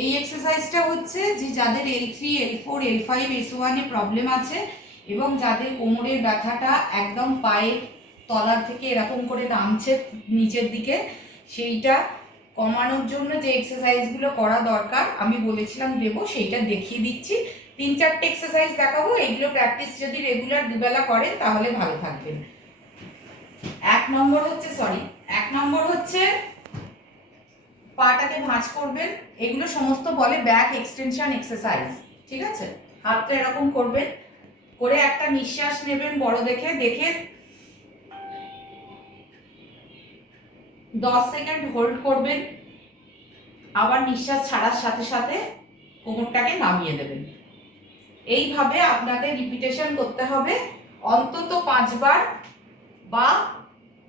এই এক্সারসাইজটা হচ্ছে যে যাদের L3 L4 L5 S1 এ প্রবলেম আছে এবং যাদের কোমরের ব্যথাটা একদম পায়ের তলার থেকে এরকম করে নামছে নিচের দিকে, সেইটা কমানোর জন্য যে এক্সারসাইজগুলো করা দরকার আমি বলেছিলাম দেবো, সেইটা দেখিয়ে দিচ্ছি। 3-4টে এক্সারসাইজ দেখাবো, এইগুলো প্র্যাকটিস যদি রেগুলার দুবেলা করেন তাহলে ভালো থাকবেন। এক নম্বর হচ্ছে পাটাকে ভাঁজ করবেন। এগুলো সমস্ত বলে ব্যাক এক্সটেনশন এক্সারসাইজ, ঠিক আছে? হাতটা এরকম করবেন, করে একটা নিঃশ্বাস নেবেন বড় দেখে 10 সেকেন্ড হোল্ড করবেন, আবার নিঃশ্বাস ছাড়ার সাথে সাথে কোমরটাকে নামিয়ে দেবেন। এইভাবে আপনাদের রিপিটেশন করতে হবে অন্তত 5 বার বা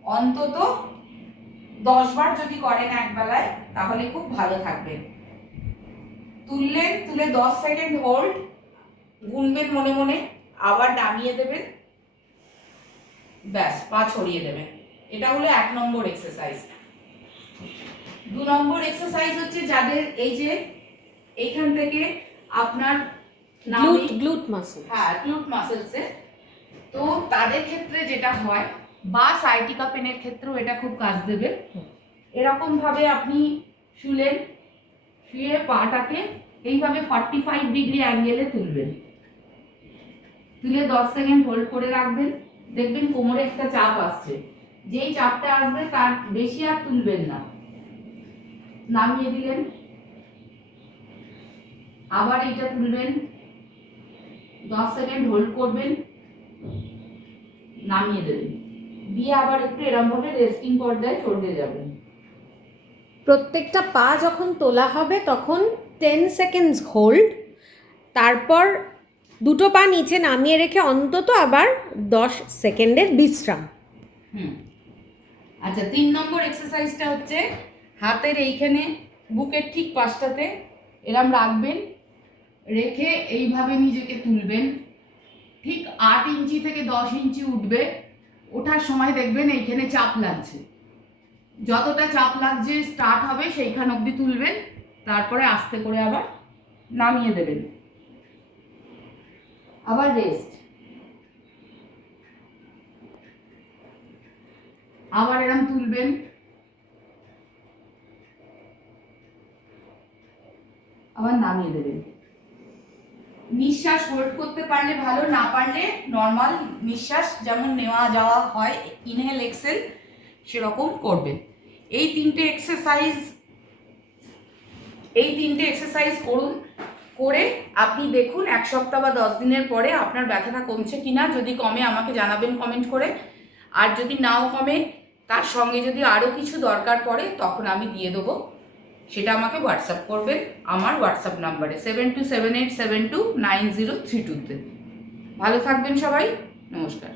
অন্তত 10 বার যদি করেন এক বেলায় তাহলে খুব ভালো থাকবেন। তুলে 10 সেকেন্ড হোল্ড, গুনবেন মনে মনে, আবার নামিয়ে দেবেন, ব্যাস পা ছড়িয়ে দেবেন। এটা হলো 1 নম্বর এক্সারসাইজ। 2 নম্বর এক্সারসাইজ হচ্ছে যাদের এই যে এইখান থেকে আপনার গ্লুট মাসল, গ্লুট মাসেলসে, তো তাদের ক্ষেত্রে যেটা হয় বা সাইটিকা পেনের ক্ষেত্রেও এটা খুব কাজ দেবে। এরকম ভাবে আপনি শুলেন, শুয়ে পাটাকে এইভাবে 45 ডিগ্রি অ্যাঙ্গেলে তুলবেন, তুলে 10 সেকেন্ড হোল্ড করে রাখবেন। দেখবেন কোমরে একটা চাপ আসছে, যেই চাপটা আসবে তার বেশি আর তুলবেন না, নামিয়ে দিলেন, আবার এইটা তুলবেন, 10 সেকেন্ড হোল্ড করবেন, নামিয়ে দেবেন, দিয়ে আবার একটু এরকম ভাবে রেস্টিং পর্যায়ে সরিয়ে যাবেন। প্রত্যেকটা পা যখন তোলা হবে তখন 10 সেকেন্ডস হোল্ড, তারপর দুটো পা নিচে নামিয়ে রেখে অন্তত আবার 10 সেকেন্ডের বিশ্রাম। আচ্ছা, 3 নম্বর এক্সারসাইজটা হচ্ছে হাতের এইখানে বুকের ঠিক পাশটাতে এরম রাখবেন, রেখে এইভাবে নিজেকে তুলবেন, ঠিক 8 ইঞ্চি থেকে 10 ইঞ্চি উঠবে। ওঠার সময় দেখবেন এইখানে চাপ লাগছে, যতটা চাপ লাগছে স্টার্ট হবে সেইখান অবধি তুলবেন, তারপরে আস্তে করে আবার নামিয়ে দেবেন, আবার রেস্ট, আবার এরম তুলবেন, আবার নামিয়ে দেবেন। নিঃশ্বাস হোল্ড করতে পারলে ভালো, না পারলে নর্মাল নিঃশ্বাস যেমন নেওয়া যাওয়া হয় ইনহেল এক্সেল সেরকম করবেন। এই তিনটে এক্সারসাইজ করুন, করে আপনি দেখুন 1 সপ্তাহ বা 10 দিনের পরে আপনার ব্যথাটা কমছে কিনা। যদি কমে আমাকে জানাবেন কমেন্ট করে, আর যদি নাও কমে তার সঙ্গে যদি আরও কিছু দরকার পড়ে তখন আমি দিয়ে দেবো, সেটা আমাকে হোয়াটসঅ্যাপ করবেন আমার হোয়াটসঅ্যাপ নাম্বারে 7278729032-তে। ভালো থাকবেন সবাই, নমস্কার।